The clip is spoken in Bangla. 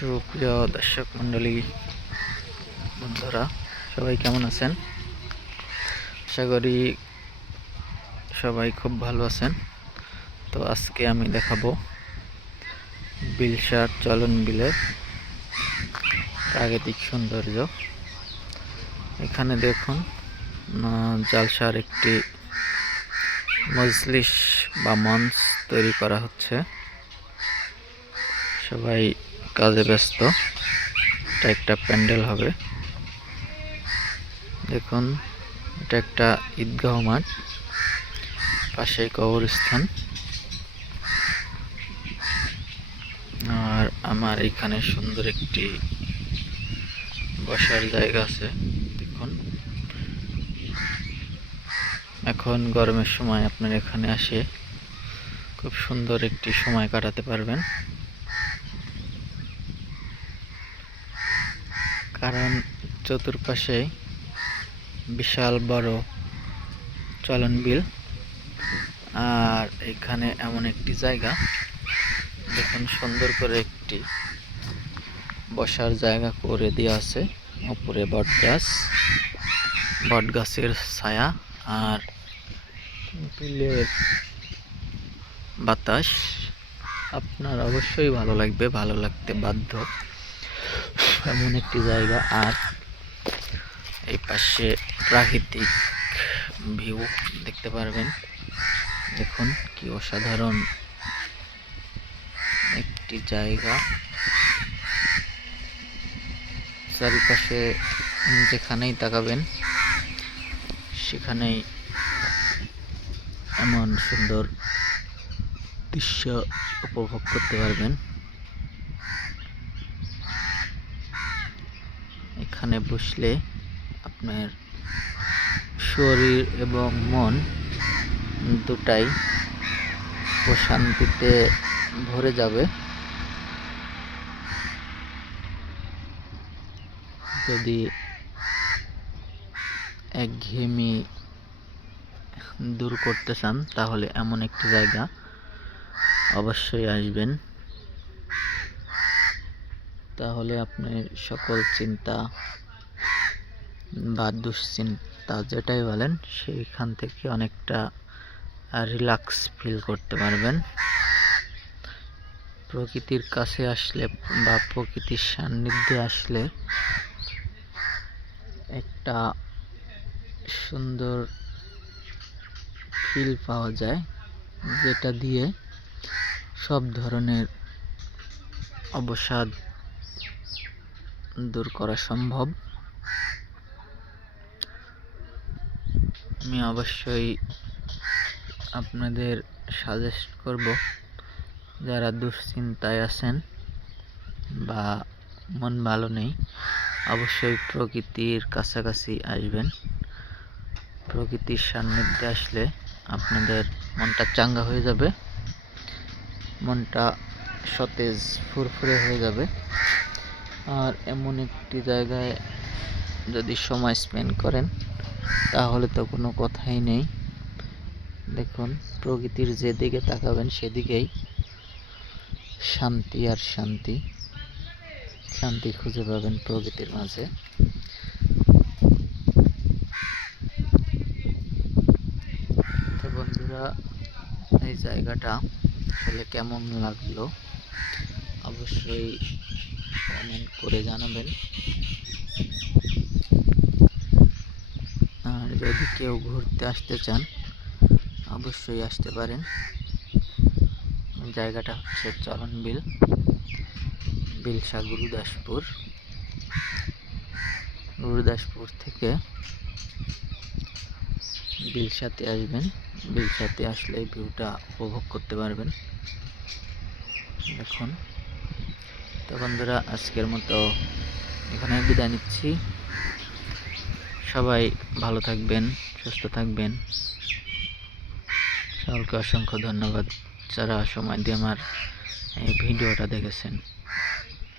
সুপ্রিয় দর্শক মণ্ডলী, বন্ধুরা সবাই কেমন আছেন? আশা করি সবাই খুব ভালো আছেন। তো আজকে আমি দেখাবো বিলসার চলন বিলের প্রাকৃতিক সৌন্দর্য। এখানে দেখুন জালসার একটি মজলিস বা মঞ্চ তৈরি করা হচ্ছে। সবাই কাজে ব্যস্ত। এটা একটা প্যান্ডেল হবে। দেখুন, এটা একটা ঈদগাহ মাঠ, পাশে কবরস্থান। আর আমার এখানে সুন্দর একটি বসার জায়গা আছে। দেখুন, এখন গরমের সময় আপনার এখানে আসে খুব সুন্দর একটি সময় কাটাতে পারবেন, কারণ চতুর্পাশে বিশাল বড় চলন বিল। আর এখানে এমন একটি জায়গা, দেখুন সুন্দর করে একটি বসার জায়গা করে দেওয়া আছে। উপরে বট গাছের ছায়া আর বিলের বাতাস আপনার অবশ্যই ভালো লাগবে, ভালো লাগতে বাধ্য। এমন একটি জায়গা। আর এই পাশে প্রাকৃতিক ভিউ দেখতে পারবেন। দেখুন কি অসাধারণ একটি জায়গা। চারিপাশে যেখানেই তাকাবেন সেখানেই এমন সুন্দর দৃশ্য উপভোগ করতে পারবেন। এখানে বসলে আপনার শরীর এবং মন দুটাই প্রশান্তিতে ভরে যাবে। যদি একঘেয়েমি দূর করতে চান তাহলে এমন একটি জায়গা অবশ্যই আসবেন। তাহলে আপনার সকল চিন্তা বা দুশ্চিন্তা যেটাই বলেন সেইখান থেকে অনেকটা রিল্যাক্স ফিল করতে পারবেন। প্রকৃতির কাছে আসলে বা প্রকৃতির সান্নিধ্যে আসলে একটা সুন্দর ফিল পাওয়া যায়, যেটা দিয়ে সব ধরনের অবসাদ দূর করা সম্ভব। আমি অবশ্যই আপনাদের সাজেস্ট করব, যারা দুশ্চিন্তায় আছেন বা মন ভালো নেই, অবশ্যই প্রকৃতির কাছাকাছি আসবেন। প্রকৃতির সান্নিধ্যে আসলে আপনাদের মনটা চাঙ্গা হয়ে যাবে, মনটা সতেজ ফুরফুরে হয়ে যাবে। আর এমন একটি জায়গায় যদি সময় স্পেন্ড করেন তাহলে তো কোনো কথাই নেই। দেখুন, প্রকৃতির যেদিকে তাকাবেন সেদিকেই শান্তি আর শান্তি খুঁজে পাবেন প্রকৃতির মাঝে। তো বন্ধুরা, এই জায়গাটা আসলে কেমন লাগলো অবশ্যই কমেন্ট করে জানাবেন। আর যদি কেউ ঘুরতে আসতে চান অবশ্যই আসতে পারেন। জায়গাটা হচ্ছে চলন বিল, বিলসা গুরুদাসপুর থেকে বিলসাতে আসবেন। বিলসাতে আসলে ভিউটা উপভোগ করতে পারবেন। দেখুন, তো বন্ধুরা, আজকের মতো এখানে বিদায় নিচ্ছি। সবাই ভালো থাকবেন, সুস্থ থাকবেন। সকলকে অসংখ্য ধন্যবাদ যারা সময় দিয়ে আমার এই ভিডিওটা দেখেছেন।